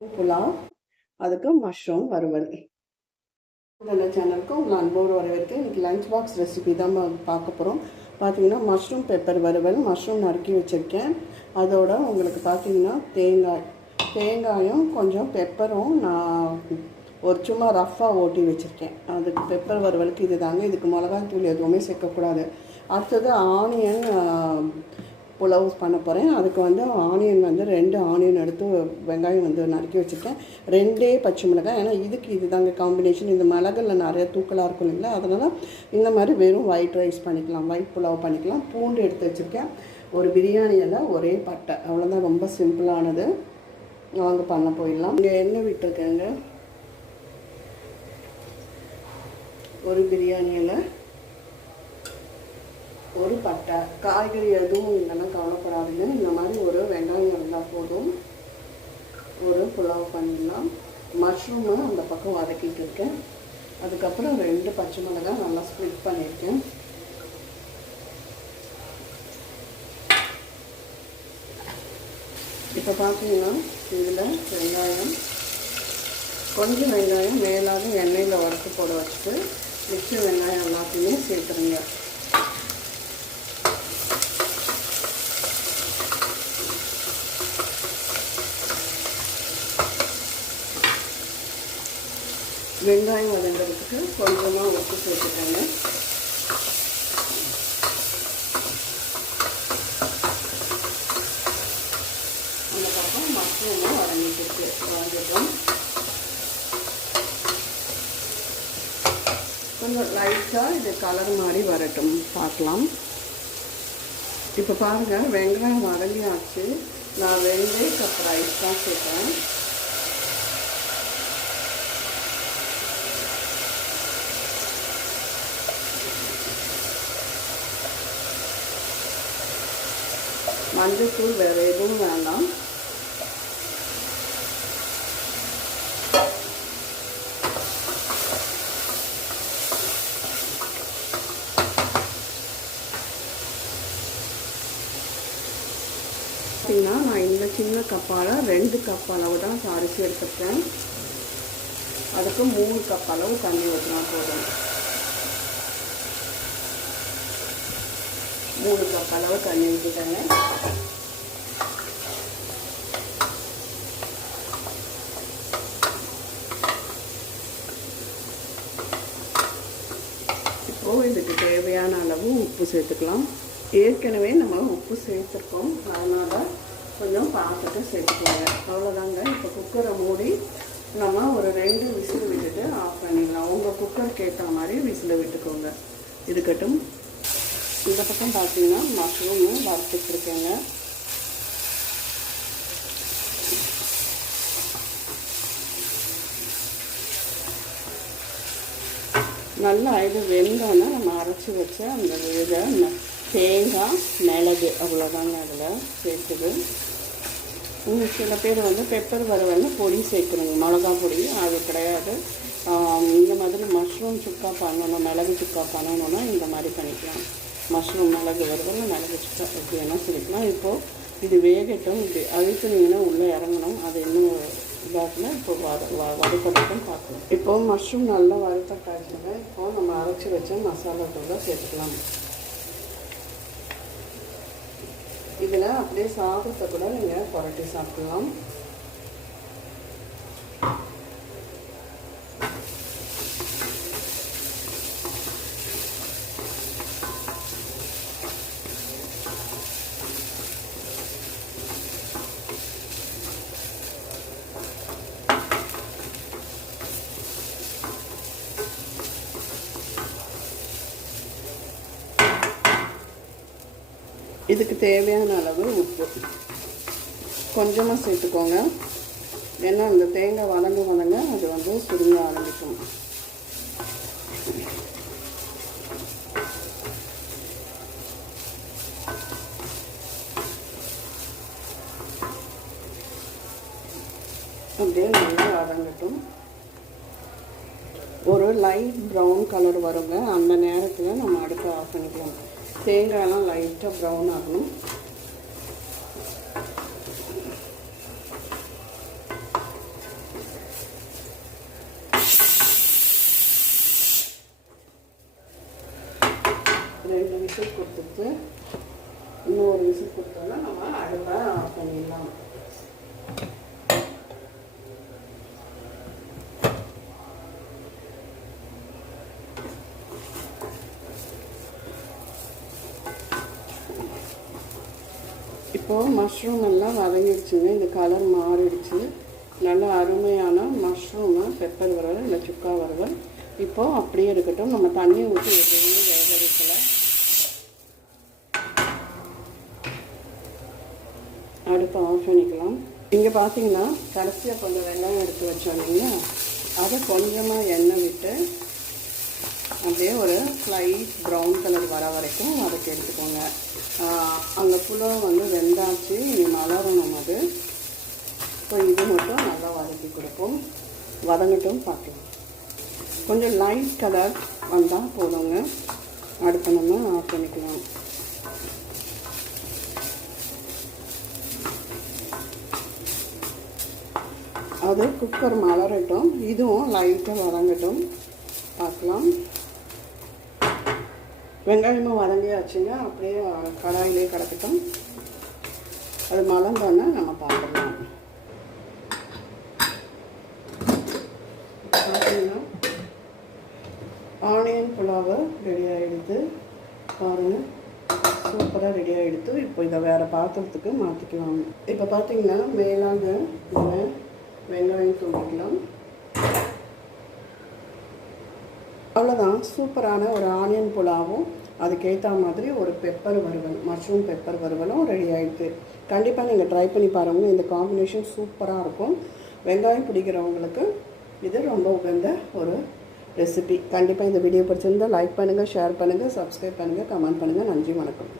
புலாவ் அதுக்கு மஷ்ரூம் வறுவல். நல்ல சேனலுக்கு உங்கள் அன்போடு வரவேற்கு இன்றைக்கி லஞ்ச் பாக்ஸ் ரெசிபி தான் பார்க்க போகிறோம் பார்த்தீங்கன்னா மஷ்ரூம் பெப்பர் வறுவல் மஷ்ரூம் நறுக்கி வச்சுருக்கேன். அதோட உங்களுக்கு பார்த்தீங்கன்னா தேங்காய் தேங்காயும் கொஞ்சம் பெப்பரும் நான் ஒரு சும்மா ரஃப்பாக ஓட்டி வச்சுருக்கேன். அதுக்கு பெப்பர் வறுவலுக்கு இது தாங்க இதுக்கு மிளகாய் தூள் எதுவுமே சேர்க்கக்கூடாது அடுத்தது ஆனியன் புலவு பண்ண போகிறேன் அதுக்கு வந்து ஆனியன் வந்து ரெண்டு ஆனியன் எடுத்து வெங்காயம் வந்து நறுக்கி வச்சுருக்கேன் ரெண்டே பச்சை மிளகாய். ஏன்னா இதுக்கு இது தாங்க காம்பினேஷன் இந்த மிளகுல நிறைய தூக்கலாக இருக்கும் இல்லைங்களா? அதனால் இந்த மாதிரி வெறும் ஒயிட் ரைஸ் பண்ணிக்கலாம். ஒயிட் புலாவ் பண்ணிக்கலாம். பூண்டு எடுத்து வச்சுருக்கேன். ஒரு பிரியாணியில் ஒரே பட்டை. அவ்வளோதான் ரொம்ப சிம்பிளானது வாங்க பண்ண போயிடலாம். இங்கே எண்ணெய் விட்டுருக்கேங்க? ஒரு பிரியாணியில் ஒரு பட்டை காய்கறி எதுவும் இல்லைன்னா கவலைப்படாதீங்க. இந்த மாதிரி ஒரு வெங்காயம் இருந்தால் போதும். ஒரு புலாவ் பண்ணிடலாம் மஷ்ரூமு அந்த பக்கம் வதக்கிட்டு இருக்கேன். அதுக்கப்புறம் ரெண்டு பச்சை மிளகாய் நல்லா ஸ்ப்ளிட் பண்ணியிருக்கேன். இப்போ பார்த்தீங்கன்னா இதில் வெங்காயம் கொஞ்சம் வெங்காயம் மேலாக எண்ணெயில் வறுத்து போட வச்சுட்டு மிச்ச வெங்காயம் எல்லாத்தையுமே சேர்த்துருங்க. வெங்காயம் வதங்கிறதுக்கு கொஞ்சமாக உப்பு சேர்த்துக்கோங்க. அந்த பக்கம் மஷ்ரூமும் வதங்கிட்டு இருக்கு வதங்கிட்டோம். கொஞ்சம் லைட்டாக இது கலர் மாதிரி வரட்டும். பார்க்கலாம். இப்போ பாருங்கள் வெங்காயம் வதங்கி ஆச்சு நான் ரெண்டே கப் ரைஸ் தான் சேர்த்தேன் மஞ்சத்தூள் வேறு எதுவும் வேண்டாம். பார்த்தீங்கன்னா நான் இந்த சின்ன கப்பால் ரெண்டு கப் அளவு தான் அரிசி எடுத்துருக்கேன். அதுக்கு மூணு கப் அளவு தண்ணி ஊற்றினா போதும். மூணு கப் அளவு தண்ணி ஊற்றிட்டேங்க இப்போது இதுக்கு தேவையான அளவு உப்பு சேர்த்துக்கலாம். ஏற்கனவே நம்ம உப்பு சேர்த்துருக்கோம். அதனால் கொஞ்சம் பார்த்துட்டு சேர்த்துக்கோங்க. அவ்வளோதாங்க இப்போ குக்கரை மூடி நம்ம ஒரு ரெண்டு விசில் விட்டுட்டு ஆஃப் பண்ணிடலாம். உங்கள் குக்கருக்கு ஏற்ற மாதிரி விசில் விட்டுக்கோங்க. இருக்கட்டும். இந்த பக்கம் பார்த்தீங்கன்னா மஷ்ரூமு வறுத்துட்ருக்கேங்க நல்லா இது வெந்தோன்னா நம்ம அரைச்சி வச்ச அந்த இதை தேங்காய் மிளகு அவ்வளோதாங்க அதில் சேர்த்துது. இன்னும் சில பேர் வந்து பெப்பர் வறுவல்னு பொடி சேர்க்கணுங்க. மிளகா பொடி அது கிடையாது. இந்த மாதிரி மஷ்ரூம் சுக்கா பண்ணணும் மிளகு சுக்கா பண்ணணும்னா இந்த மாதிரி பண்ணிக்கலாம். மஷ்ரூம் மிளகு வருதுன்னு மிளகு வச்சுட்டா எப்படி வேணால் சொல்லிக்கலாம் இப்போது இது வேகட்டும் இப்படி அழுத்துனீங்கன்னா உள்ளே இறங்கணும். அது இன்னும் இதாகல இப்போ வத வ- வதக்கட்டும் பார்க்கலாம். இப்போது மஷ்ரூம் நல்லா வறுத்த காய்ச்சுங்க. இப்போது நம்ம அரைச்சி வச்ச மசாலா தூளை சேர்த்துக்கலாம். இதில் அப்படியே சாதத்தை கூட நீங்கள் புரட்டி சாப்பிடலாம். இதுக்கு தேவையான அளவு உப்பு. கொஞ்சமாக சேர்த்துக்கோங்க. ஏன்னா அந்த தேங்காய் வதங்க வதங்க அது வந்து சுருங்க ஆரம்பிக்கும். அப்படியே நல்லா வதங்கட்டும். ஒரு லைட் ப்ரௌன் கலர் வருங்க. அந்த நேரத்தில் நம்ம அடுப்பை ஆஃப் பண்ணிக்கலாம். தேங்காயெலாம் லைட்டாக ப்ரௌன் ஆகணும். ரெண்டு விசில் கொடுத்துட்டு இன்னொரு விசில் கொடுத்தோன்னா நம்ம அழகாக பண்ணிடலாம். இப்போது மஷ்ரூம் எல்லாம் வதங்கிடுச்சுங்க. இந்த கலர் மாறிடுச்சு. நல்ல அருமையான மஷ்ரூமு பெப்பர் வறுவல் இல்லை சுக்கா வறுவல். இப்போது அப்படியே இருக்கட்டும். நம்ம தண்ணி ஊற்றி எதுவுமே வேக வைக்கல அடுப்பை ஆஃப் பண்ணிக்கலாம். இங்கே பார்த்தீங்கன்னா கடைசியாக கொஞ்சம் வெங்காயம் எடுத்து வச்சோம் அதை கொஞ்சமாக எண்ணெய் விட்டு அப்படியே ஒரு லைட் ப்ரௌன் கலர் வர வரைக்கும் வதக்கி எடுத்துக்கோங்க. அந்த புலவை வந்து வெந்தாச்சு இனி மலரணும் அது. இப்போ இது மட்டும் நல்லா வதக்கி கொடுப்போம். வதங்கட்டும் பார்க்கலாம். கொஞ்சம் லைட் கலர் வந்தால் போதுங்க. அடுத்து நம்ம ஆஃப் பண்ணிக்கலாம். அது குக்கர் மலரட்டும். இதுவும் லைட்டாக வதங்கட்டும். பார்க்கலாம். வெங்காயமும் வதங்கியாச்சுங்க. அப்படியே கடாயிலே கிடக்கட்டும் அது மலர்ந்தோன்னே நம்ம பார்க்கலாம். பார்த்தீங்கன்னா ஆனியன் புலாவு ரெடி ஆகிடுது பாருங்கள் சூப்பராக ரெடி ஆகிடுது இப்போ இதை வேறு பாத்திரத்துக்கு மாற்றிக்கலாம் இப்போ பார்த்தீங்கன்னா மேலாக நம்ம வெங்காயம் தூக்கிக்கலாம் அவ்வளோதான் சூப்பரான ஒரு ஆனியன் புலாவும் அதுக்கேற்ற மாதிரி ஒரு பெப்பர் வறுவல் மஷ்ரூம் பெப்பர் வறுவலும் ரெடி ஆகிடுது கண்டிப்பாக நீங்கள் ட்ரை பண்ணி பாருங்கள் இந்த காம்பினேஷன் சூப்பராக இருக்கும். வெங்காயம் பிடிக்கிறவங்களுக்கு இது ரொம்ப உகந்த ஒரு ரெசிபி கண்டிப்பாக இந்த வீடியோ பிடிச்சிருந்தால் லைக் பண்ணுங்கள் ஷேர் பண்ணுங்கள் சப்ஸ்கிரைப் பண்ணுங்கள் கமெண்ட் பண்ணுங்கள் நன்றி வணக்கம்.